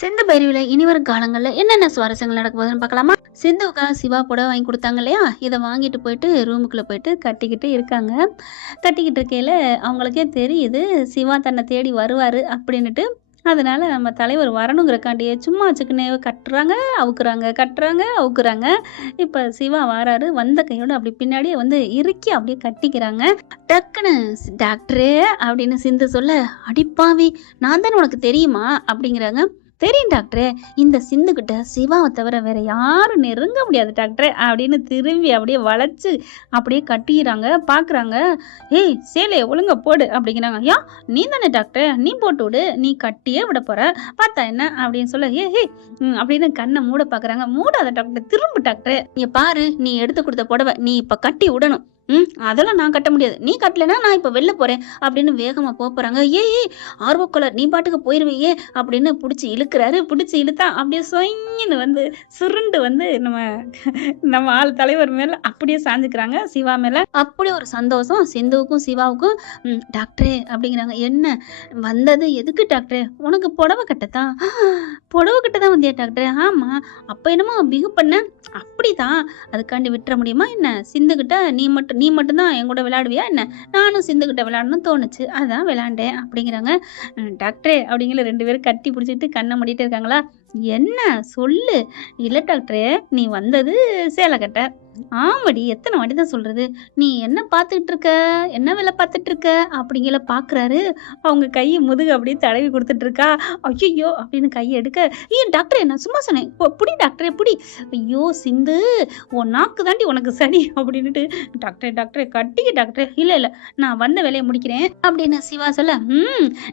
சிந்து பைரவில இனிவரும் காலங்கள்ல என்னென்ன சுவாரஸ்யங்கள் நடக்க போகுதுன்னு பார்க்கலாமா? சிந்துவுக்காக சிவா புடவை வாங்கி கொடுத்தாங்க இல்லையா? இதை வாங்கிட்டு போயிட்டு ரூமுக்குள்ள போயிட்டு கட்டிக்கிட்டு இருக்காங்க. கட்டிக்கிட்டு இருக்கையில அவங்களுக்கே தெரியுது சிவா தன்னை தேடி வருவாரு அப்படின்னுட்டு. அதனால நம்ம தலைவர் வரணுங்கிறக்காண்டியே சும்மா வச்சுக்கினே கட்டுறாங்க அவுக்குறாங்க, கட்டுறாங்க அவுக்குறாங்க. இப்ப சிவா வாராரு, வந்த கையோட அப்படி பின்னாடியே வந்து இறுக்கி அப்படியே கட்டிக்கிறாங்க. டக்குன்னு டாக்டரே அப்படின்னு சிந்து சொல்ல, அடிப்பாவி நான் தானே உனக்கு தெரியுமா அப்படிங்கிறாங்க. தெரியும் டாக்டரே, இந்த சிந்துக்கிட்ட சிவாவை தவிர வேற யாரும் நெருங்க முடியாது டாக்டரே அப்படின்னு திரும்பி அப்படியே வளைச்சு அப்படியே கட்டிக்கிறாங்க. பார்க்குறாங்க, ஏய் சேலையை ஒழுங்கா போடு அப்படிங்கிறாங்க. யா நீ தானே டாக்டர், நீ போட்டு விடு, நீ கட்டியே விட போற, பார்த்தா என்ன அப்படின்னு சொல்ல, ஏ அப்படின்னு கண்ணை மூட பார்க்குறாங்க. மூடாத டாக்டர், திரும்ப டாக்டர், இங்கே பாரு, நீ எடுத்து கொடுத்த புடவை நீ இப்போ கட்டி விடணும். அதெல்லாம் நான் கட்ட முடியாது, நீ கட்டலைன்னா நான் இப்போ வெளில போகிறேன் அப்படின்னு வேகமாக போகிறாங்க. ஏய் ஆர்வக்கொலர், நீ பாட்டுக்கு போயிடுவையே அப்படின்னு பிடிச்சி இழுக்கிறாரு. பிடிச்சி இழுத்தா அப்படியே சொயின்னு வந்து சுருண்டு வந்து நம்ம ஆள் தலைவர் மேலே அப்படியே சாஞ்சுக்கிறாங்க, சிவா மேலே. அப்படி ஒரு சந்தோஷம் சிந்துவுக்கும் சிவாவுக்கும். டாக்டரே அப்படிங்கிறாங்க. என்ன வந்தது எதுக்கு டாக்டரே? உனக்கு புடவை கட்டத்தான். புடவை கட்ட தான் வந்தியா டாக்டர்? ஆமாம். அப்போ என்னமோ பிகு பண்ண, அப்படிதான், அதுக்காண்டி விட்டுற முடியுமா என்ன? சிந்துக்கிட்ட நீ மட்டும்தான் என் கூட விளையாடுவியா என்ன? நானும் சிந்துக்கிட்ட விளையாடணும்னு தோணுச்சு, அதான் விளையாண்டேன் அப்படிங்கிறாங்க. டாக்டரே அப்படிங்கிற 2 பேரும் கட்டி பிடிச்சிட்டு கண்ணை மூடிட்டு இருக்காங்களா? என்ன சொல்லு. இல்லை டாக்டரே, நீ வந்தது சேலை கட்ட. ஆமாடி, எத்தனை வாட்டி தான் சொல்றது? நீ என்ன பார்த்துட்டு இருக்க, என்ன வேலை பார்த்துட்டு இருக்க அப்படிங்கிற பார்க்குறாரு. அவங்க கையை முதுகு அப்படியே தடவி கொடுத்துட்டு இருக்கா. ஐயோ அப்படின்னு கையை எடுக்க, ஏன் டாக்டரே நான் சும்மா சொன்னேன், புடி டாக்டரே புடி. ஐயோ சிந்து, உன் நாக்கு தாண்டி உனக்கு சரி அப்படின்னுட்டு, டாக்டரே டாக்டரே கட்டிக்க டாக்டரே. இல்லை நான் வந்த வேலையை முடிக்கிறேன் அப்படின்னு சிவா சொல்ல,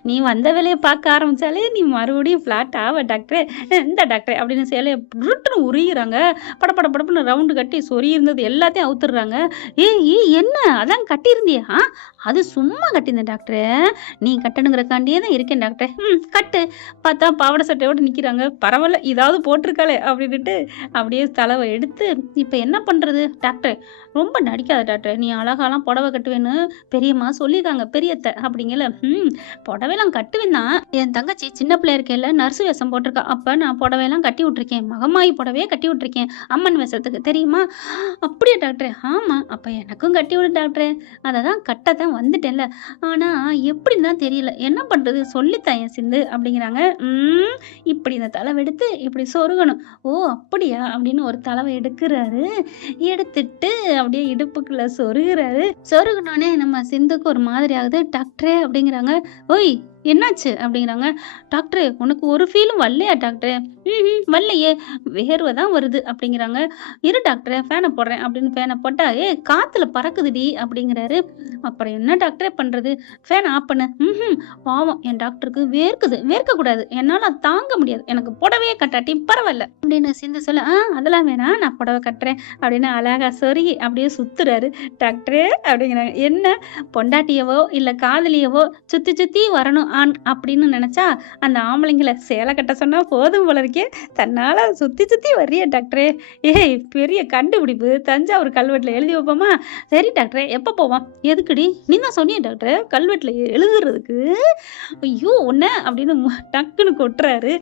நீ வந்த வேலையை பார்க்க ஆரம்பிச்சாலே நீ மறுபடியும் ஃப்ளாட் ஆவ டாக்டரே, இந்த டாக்டரே அப்படின்னு சேலையை புருட்டுன்னு உரியிறாங்க. படப்புன்னு ரவுண்டு கட்டி சொறி இருந்தது எல்லாத்தையும் அவுத்துடுறாங்க. ஏய் என்ன அதான் கட்டியிருந்தியா? அது சும்மா கட்டியிருந்தேன் டாக்டரே, நீ கட்டணுங்கிறக்காண்டியே தான் இருக்கேன் டாக்டரே. கட்டு. பார்த்தா பாவாடை சட்டையோடு நிற்கிறாங்க. பரவாயில்ல இதாவது போட்டிருக்காளே அப்படின்ட்டு அப்படியே தலைவை எடுத்து, இப்போ என்ன பண்ணுறது டாக்டர்? ரொம்ப நடிக்காத டாக்டர், நீ அழகாலாம் புடவை கட்டுவேன்னு பெரியம்மா சொல்லியிருக்காங்க, பெரியத்தை அப்படிங்கல. புடவைலாம் கட்டுவேன் தான், என் தங்கச்சி சின்ன பிள்ளை இருக்கையில நர்ஸு வேஷம் போட்டிருக்கா, அப்போ நான் புடவையெல்லாம் கட்டி விட்ருக்கேன், மகமாயி புடவையே கட்டி விட்ருக்கேன் அம்மன் வேஷத்துக்கு, தெரியுமா? அப்படியா டாக்டர்? ஆமாம். அப்போ எனக்கும் கட்டி விடு டாக்டரே. அதை தான் கட்டத்தான் வந்துட்டேன்ல, ஆனால் எப்படின்னு தான் தெரியல, என்ன பண்ணுறது சொல்லித்தான் என் சிந்து அப்படிங்கிறாங்க. இப்படி இந்த தலைவை எடுத்து இப்படி சொருகணும். ஓ அப்படியா அப்படின்னு ஒரு தலைவை எடுக்கிறாரு. எடுத்துட்டு அப்படியே இடுப்புக்குள்ள சொருகிறாரு. சொருகினோடனே நம்ம சிந்துக்கு ஒரு மாதிரி ஆகுது. டாக்டரே அப்படிங்கிறாங்க. ஓய் என்னாச்சு அப்படிங்கிறாங்க. டாக்டரு உனக்கு ஒரு ஃபீலும் வரலையா டாக்டரு? வரலையே, வேர்வை தான் வருது அப்படிங்கிறாங்க. இரு டாக்டரே ஃபேனை போடுறேன் அப்படின்னு ஃபேனை போட்டா, காற்றுல பறக்குதுடி அப்படிங்கிறாரு. அப்புறம் என்ன டாக்டரே பண்ணுறது, ஃபேன் ஆஃப் பண்ணு. பாவம் என் டாக்டருக்கு வேர்க்குது, வேர்க்கக்கூடாது, என்னால் தாங்க முடியாது, எனக்கு புடவையே கட்டாட்டி பரவாயில்ல அப்படின்னு சிந்து சொல்ல, அதெல்லாம் வேணாம் நான் புடவை கட்டுறேன் அப்படின்னு அழகா சொருகி அப்படியே சுத்துறாரு. டாக்டரே அப்படிங்கிறாங்க. என்ன பொண்டாட்டியவோ இல்லை காதலியவோ சுற்றி வரணும் அப்படின்னு நினைச்சா அந்த ஆம்பளைங்களை சேலை கட்ட சொன்னா போதும் போல இருக்கே, தன்னால சுத்தி வர்றிய டாக்டரே. பெரிய கண்டுபிடிப்பு, தஞ்சாவூர் கல்வெட்டுல எழுதி வைப்போமா? சரி டாக்டரே எப்போ போவோம்? எதுக்குடி? நீ தான் சொன்னிய டாக்டர் கல்வெட்டுல எழுதுறதுக்கு. ஐயோ ஒன்ன அப்படின்னு டக்குன்னு கொட்டுறாரு.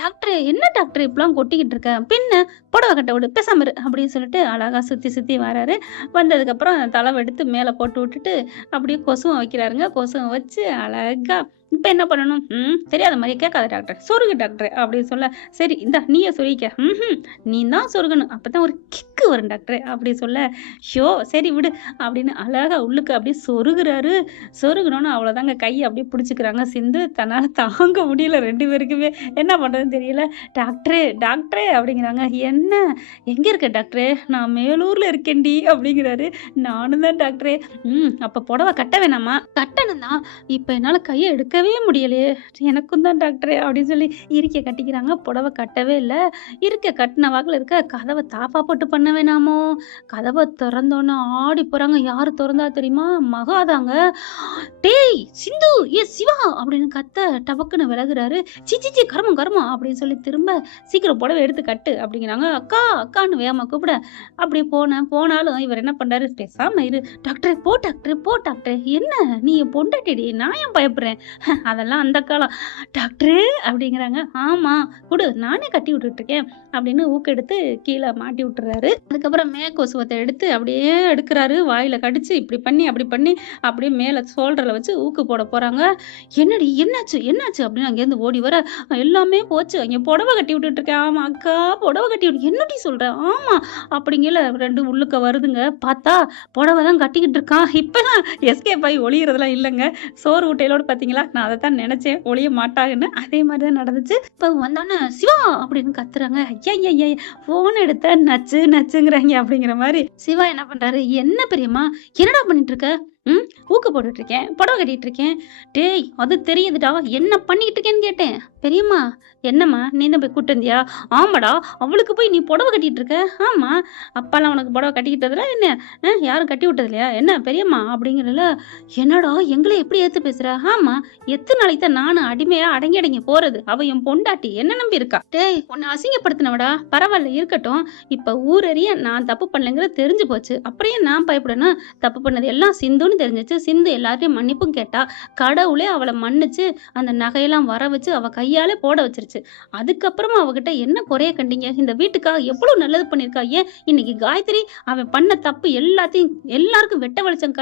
டாக்டர் என்ன டாக்டர் இப்பெல்லாம் கொட்டிக்கிட்டு இருக்க, பின்ன புடவை கட்ட விடு பேசாம இரு அப்படின்னு சொல்லிட்டு அழகா சுத்தி வராரு. வந்ததுக்கப்புறம் தலைவை எடுத்து மேலே போட்டு விட்டுட்டு அப்படியே கொசுவம் வைக்கிறாருங்க. கொசுவம் வச்சு அழகா, இப்போ என்ன பண்ணணும்? தெரியாத மாதிரி கேட்காத டாக்டர், சொருகு டாக்டர் அப்படின்னு சொல்ல, சரி இந்த நீயே சொருகிக்க. நீ தான் சொருகணும், அப்பதான் ஒரு கிக்கு வரும் டாக்டர் அப்படி சொல்ல, ஷோ சரி விடு அப்படின்னு அழகா உள்ளுக்கு அப்படியே சொருகுறாரு. சொருகணும்னு அவ்வளோதாங்க, கையை அப்படியே பிடிச்சிக்கிறாங்க. சிந்து தன்னால் தாங்க முடியல, 2 பேருக்குமே என்ன பண்ணுறதுன்னு தெரியல. டாக்டரே அப்படிங்கிறாங்க. என்ன எங்கே இருக்க டாக்டரே? நான் மேலூரில் இருக்கேன்டி அப்படிங்கிறாரு. நானும் தான் டாக்டரே. அப்போ புடவை கட்ட வேணாமா? கட்டணும் தான், இப்போ என்னால் கையை எடுக்கவே முடியலையே, எனக்கும் தான் டாக்டரே அப்படின்னு சொல்லி இருக்க கட்டிக்கிறாங்க. புடவை கட்டவே இல்லை. இருக்க கட்டின வாக்கில் இருக்க கதவை தாப்பா போட்டு பண்ண வேணாமோ? கதவை திறந்தோன்னு ஆடி போகிறாங்க. யார் திறந்தா தெரியுமா? மகாதாங்க. டேய் சிந்து, சிவா அப்படின்னு கத்த டபக்குன்னு விலகுறாரு. சிச்சி கர்மம் அப்படின்னு சொல்லி திரும்ப சீக்கிரம் புடவை எடுத்து கட்டு அப்படிங்கிறாங்க. அக்கான்னு வேகமாக கூப்பிட அப்படியே போனாலும் இவர் என்ன பண்ணுறாரு, பேசாம இரு டாக்டர், போ டாக்டர் என்ன நீ பொண்டாட்டிடி, நான் ஏன் பயப்படுறேன், அதெல்லாம் அந்த காலம். டாக்டரு அப்படிங்கிறாங்க. ஆமா குடு நானே கட்டி விட்டுட்டு இருக்கேன் அப்படின்னு ஊக்கெடுத்து கீழே மாட்டி விட்டுறாரு. அதுக்கப்புறம் மேற்கொசுவத்தை எடுத்து அப்படியே எடுக்கிறாரு. வாயில கடிச்சு இப்படி பண்ணி அப்படி பண்ணி அப்படியே மேலே ஷோல்டரில் வச்சு ஊக்கு போட போறாங்க. என்னடி என்னாச்சு என்னாச்சு அப்படின்னு அங்கேருந்து ஓடி வர எல்லாமே போச்சு. அங்கே புடவை கட்டி விட்டுட்டு இருக்கேன். ஆமா அக்கா புடவை கட்டி விட்டு என்னடி சொல்ற? ஆமா அப்படிங்கல ரெண்டு உள்ளுக்க வருதுங்க. பார்த்தா புடவை தான் கட்டிக்கிட்டு இருக்கான். இப்பதான் எஸ்கேப் ஆகி ஒளியறதெல்லாம் இல்லைங்க. சோறு ஊட்டையிலோடு பார்த்தீங்களா? நான் அதை தான் நினைச்சேன் ஒளிய மாட்டாங்கன்னு. அதே மாதிரி தான் நடந்துச்சு. இப்போ வந்தோன்னே சிவா அப்படின்னு கத்துறாங்க. ஐயா போன் எடுத்த நச்சு நச்சுங்கிறாங்க அப்படிங்கிற மாதிரி சிவா என்ன பண்றாரு? என்ன பெரியம்மா என்னடா பண்ணிட்டு இருக்க? ஊக்கு போட்டுட்டு இருக்கேன், புடவை கட்டிட்டு இருக்கேன். டேய் அது தெரியுதுடா, என்ன பண்ணிக்கிட்டு இருக்கேன்னு கேட்டேன். பெரியம்மா என்னம்மா நீ தான் போய் கூட்டு வந்தியா? ஆமாடா அவளுக்கு போய் நீ புடவை கட்டிட்டு இருக்க. ஆமா அப்பாலாம் உனக்கு புடவை கட்டிக்கிட்டதுல என்ன யாரும் கட்டி விட்டது இல்லையா என்ன பெரியம்மா அப்படிங்கிறல? என்னடா எங்களை எப்படி ஏத்து பேசுற? ஆமா எத்தனை நாளைக்கு தான் நானும் அடிமையா அடங்கி அடங்கி போறது? அவ என் பொண்டாட்டி என்ன நம்பி இருக்கா. டேய் உன்னை அசிங்கப்படுத்தினவடா, பரவாயில்ல இருக்கட்டும். இப்ப ஊரறிய நான் தப்பு பண்ணலைங்கிறது தெரிஞ்சு போச்சு. அப்படியே நான் பயப்படணும்? தப்பு பண்ணது எல்லாம் சிந்துன்னு தெரிஞ்சிச்சு. சிந்து எல்லாத்தையும் மன்னிப்பும் கேட்டா. கடவுளே அவளை மன்னிச்சு அந்த நகையெல்லாம் வர வச்சு அவ கையாலே போட வச்சிருச்சு. அதுக்கப்புறமா அவகிட்ட என்ன குறைய கண்டீங்க? இந்த வீட்டுக்காக எவ்வளவு நல்லது பண்ணிருக்கா. ஏன் இன்னைக்கு காயத்ரி அவன் பண்ண தப்பு எல்லாத்தையும் எல்லாருக்கும் வெட்ட வெளிச்சம்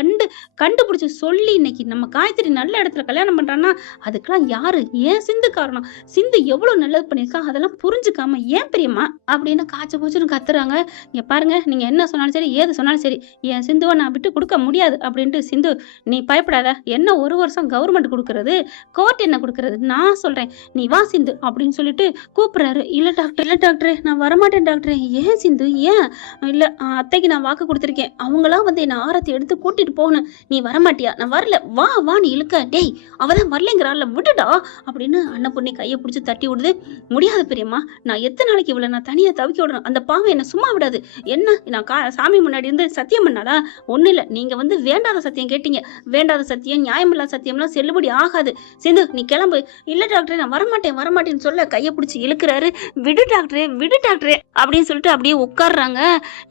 கண்டுபிடிச்சு சொல்லி இன்னைக்கு நம்ம காயத்ரி நல்ல இடத்துல கல்யாணம் பண்றான்னா அதுக்கெல்லாம் யாரு? ஏன் சிந்து காரணம். சிந்து எவ்வளவு நல்லது பண்ணிருக்கா அதெல்லாம் புரிஞ்சுக்காம ஏன் பெரியம்மா அப்படின்னு காய்ச்ச பூச்சுன்னு கத்துறாங்க. இங்க பாருங்க நீங்க என்ன சொன்னாலும் சரி ஏது சொன்னாலும் சரி என் சிந்துவை நான் விட்டு கொடுக்க முடியாது அப்படின்ட்டு. சிந்து நீ பயப்படாத, என்ன 1 வருஷம் கவர்மெண்ட் கொடுக்கறது, கோர்ட் என்ன கொடுக்கறது, நான் சொல்றேன் நீ வா சிந்து அப்படின்னு சொல்லிட்டு கூப்பிடுறாரு. இல்ல டாக்டர் நான் வரமாட்டேன் டாக்டர். ஏன் சிந்து ஏன்? இல்ல அத்தைக்கு நான் வாக்கு கொடுத்துருக்கேன், அவங்களாம் வந்து என்ன ஆரத்தி எடுத்து கூட்டிட்டு போகணும். நீ வரமாட்டியா? நான் வரல. வா நீ இழுக்க. டேய் அவதான் வரலைங்கிறாள் விட்டுடா அப்படின்னு அன்னபூர்ணி கையை பிடிச்சி தட்டி விடுது. முடியாது பெரியம்மா, நான் எத்தனை நாளைக்கு இவ்வளவு நான் தனியா தவிக்க விடணும்? அந்த பாவம் என்ன சும்மா விடாது. என்ன நான் சாமி முன்னாடி இருந்து சத்தியம் பண்ணாடா? ஒண்ணு இல்ல, நீங்க வந்து வேண்டாத சத்தியம் கேட்டீங்க. வேண்டாத சத்தியம் நியாயமில்லாத சத்தியம்லாம் செல்லுபடி ஆகாது. சிந்து நீ கிளம்பு. இல்ல டாக்டர் நான் வரமாட்டேன்னு சொல்ல கையை பிடிச்சி இழுக்கிறாரு. விடு டாக்டரே அப்படின்னு சொல்லிட்டு அப்படியே உட்காடுறாங்க.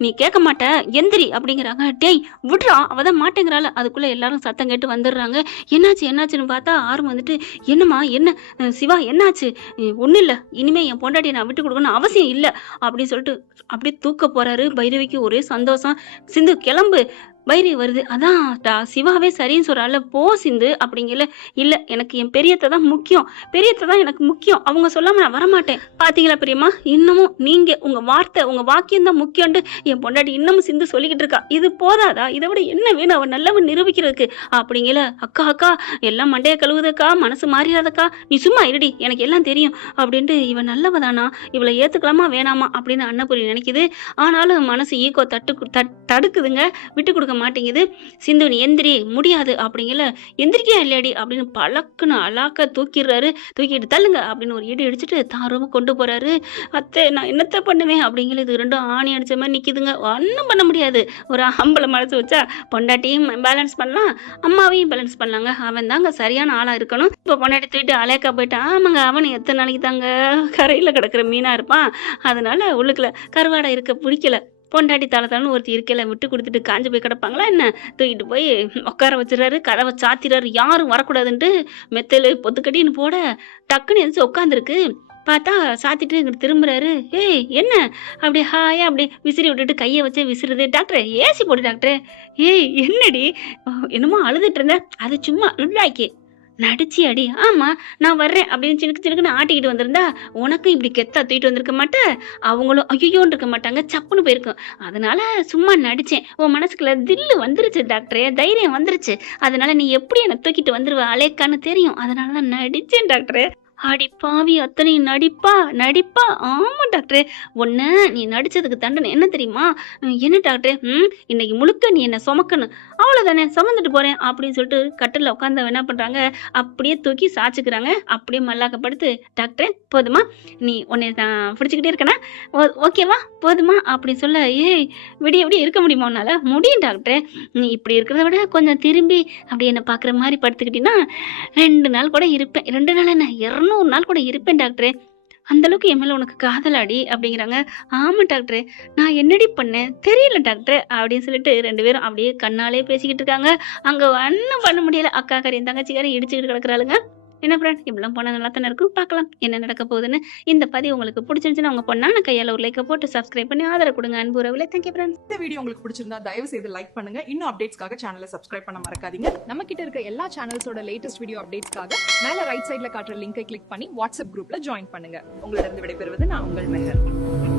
நீ கேட்க மாட்ட எந்திரி அப்படிங்கிறாங்க. டேய் விடுறா அவதான் மாட்டேங்கிறாள். அதுக்குள்ள எல்லாரும் சத்தம் கேட்டு வந்துடுறாங்க. என்னாச்சுன்னு பார்த்தா ஆர்வம் வந்துட்டு என்னம்மா என்ன சிவா என்னாச்சு? ஒன்றும் இல்லை, இனிமே என் பொண்டாட்டியை நான் விட்டு கொடுக்கணும்னு அவசியம் இல்லை அப்படின்னு சொல்லிட்டு அப்படியே தூக்க போறாரு. பைரவிக்கு ஒரே சந்தோஷம். சிந்து கிளம்பு வைரி வருது. அதான் சிவாவே சரின்னு சொல்றாள். போ சிந்து அப்படிங்கல. இல்ல எனக்கு என் பெரியத்தை தான் எனக்கு முக்கியம். அவங்க சொல்லாம நான் வரமாட்டேன். பாத்தீங்களா பெரியம்மா, இன்னமும் நீங்க உங்க வார்த்தை உங்க வாக்கியம் தான் முக்கியம்னு என் பொண்டாட்டி இன்னமும் சிந்து சொல்லிக்கிட்டு இருக்கா. இது போதாதா? இதை விட என்ன வேணும் அவன் நல்லவன் நிரூபிக்கிறதுக்கு அப்படிங்கல. அக்கா எல்லாம் மண்டைய கழுவுதக்கா, மனசு மாறிடாதக்கா, நீ சும்மா இருடி, எனக்கு எல்லாம் தெரியும் அப்படின்ட்டு. இவன் நல்லவதானா, இவளை ஏத்துக்கலாமா வேணாமா அப்படின்னு அன்னபுரி நினைக்குது. ஆனாலும் மனசு ஈகோ தடுக்குதுங்க, விட்டு கொடுக்க மாட்டேங்குது. சிந்து நீ எந்திரி, முடியாது அப்படிங்கல. எந்திரிக்கா இல்லையாடி அப்படின்னு பழக்குன்னு அலாக்க தூக்கிட்டு தள்ளுங்க அப்படின்னு ஒரு இடி அடிச்சுட்டு தான் ரூமுக்கு கொண்டு போறாரு. அத்தை நான் என்னத்த பண்ணுவேன் அப்படிங்கல. இது ரெண்டும் ஆணி அடிச்ச மாதிரி நிக்குதுங்க. ஒன்றும் பண்ண முடியாது. ஒரு ஆம்பளை மனசு வச்சா பொண்டாட்டியும் பேலன்ஸ் பண்ணலாம், அம்மாவையும் பேலன்ஸ் பண்ணலாங்க. அவன் தாங்க சரியான ஆளா இருக்கணும். இப்போ பொண்டாட்டி தூக்கிட்டு அலேக்கா போயிட்டான். ஆமாங்க, அவனு எத்தனை நாளைக்கு தாங்க கரையில கிடக்குற மீனா இருப்பான். அதனால உள்ளுக்குள்ள கருவாடை இருக்க பிடிக்கல. பொண்டாட்டி தளத்தாலும் ஒருத்தி இருக்கையில விட்டு கொடுத்துட்டு காஞ்சு போய் கிடப்பாங்களா என்ன? தூக்கிட்டு போய் உட்கார வச்சிடறாரு, கதவை சாத்திராரு, யாரும் வரக்கூடாதுன்ட்டு. மெத்தலு பொத்துக்கட்டின்னு போட டக்குன்னு எதிர்த்து உட்காந்துருக்கு. பார்த்தா சாத்திட்டு இங்கிட்டு திரும்புறாரு. ஏய் என்ன அப்படியே ஹாயா அப்படியே விசிறி விட்டுட்டு கையை வச்சே விசிறுது. டாக்டர் ஏசி போடு டாக்டர். ஏய் என்னடி என்னமோ அழுதுட்டு இருந்த? அது சும்மா உள்ளாக்கி நடிச்சி அடி. ஆமா நான் வர்றேன் அப்படின்னு சினுக்குன்னு ஆட்டிக்கிட்டு வந்திருந்தா உனக்கும் இப்படி கெத்தா தூக்கிட்டு வந்திருக்க மாட்டேன். அவங்களும் ஐயோன்னு இருக்க மாட்டாங்க, சப்புன்னு போயிருக்கும். அதனால சும்மா நடிச்சேன். உன் மனசுக்குள்ள தில்லு வந்துருச்சு டாக்டரே, தைரியம் வந்துருச்சு. அதனால நீ எப்படி என்னை தூக்கிட்டு வந்துருவ அலேக்கான்னு தெரியும். அதனாலதான் நடிச்சேன் டாக்டரே. அடி பாவி, அத்தனையும் நடிப்பா? ஆமா டாக்டரே, ஒன்னு நீ நடிச்சதுக்கு தண்டனை என்ன தெரியுமா? என்ன டாக்டரே? இன்னைக்கு முழுக்க நீ என்ன சுமக்கணும், அவ்வளவுதானே, சுமந்துட்டு போறேன் அப்படின்னு சொல்லிட்டு கட்டில உட்காந்து என்ன பண்றாங்க, அப்படியே தூக்கி சாச்சுக்கிறாங்க. அப்படியே மல்லாக்கப்படுத்து. டாக்டரே போதுமா, நீ உன்னை நான் பிடிச்சிக்கிட்டே இருக்கனா, ஓகேவா போதுமா அப்படின்னு சொல்ல. ஏய் விடிய இருக்க முடியுமா உன்னால? முடியும் டாக்டரே, நீ இப்படி இருக்கிறத விட கொஞ்சம் திரும்பி அப்படி என்ன பாக்குற மாதிரி படுத்துக்கிட்டீங்கன்னா 2 நாள் கூட இருப்பேன். 2 நாள் என்ன 200 நாள் கூட இருப்பேன் டாக்டரே. அந்த அளவுக்கு என் மேல உனக்கு காதலாடி அப்படிங்கிறாங்க. ஆமா டாக்டரே, நான் என்னடி பண்ணேன் தெரியல டாக்டர் அப்படின்னு சொல்லிட்டு 2 பேரும் அப்படியே கண்ணாலே பேசிக்கிட்டு இருக்காங்க. அங்க ஒன்னும் பண்ண முடியல. அக்காக்காரையும் தங்கச்சிக்காரையும் இடிச்சுக்கிட்டு கிடக்குறாளுங்க. என்ன ஃப்ரெண்ட் இப்படிலாம் போனால் நல்லா தானே இருக்கும். பார்க்கலாம் என்ன நடக்க போகுதுன்னு. இந்த பதிவு உங்களுக்கு பிடிச்சிருந்துச்சுன்னா உங்கள் பொண்ணான கையால் ஒரு லைக்கை போட்டு சப்ஸ்கிரைப் பண்ணி ஆதரவு கொடுங்க. அன்பு உறவுகளே. Thank you friends. இந்த வீடியோ உங்களுக்கு பிடிச்சிருந்தா தயவு செய்து லைக் பண்ணுங்க. இன்னும் அப்டேட்ஸ்க்காக சேனலை சப்ஸ்கிரைப் பண்ண மறக்காதீங்க. நம்ம கிட்ட இருக்க எல்லா சேனல்ஸோட லேட்டஸ்ட் வீடியோ அப்டேட்ஸ்க்காக மேல ரைட் சைடுல காட்டுற லிங்கை கிளிக் பண்ணி வாட்ஸ்அப் குரூப்ல ஜாயின் பண்ணுங்க. உங்களிடம் விடைபெறுவது நான் உங்கள் மெஹர்.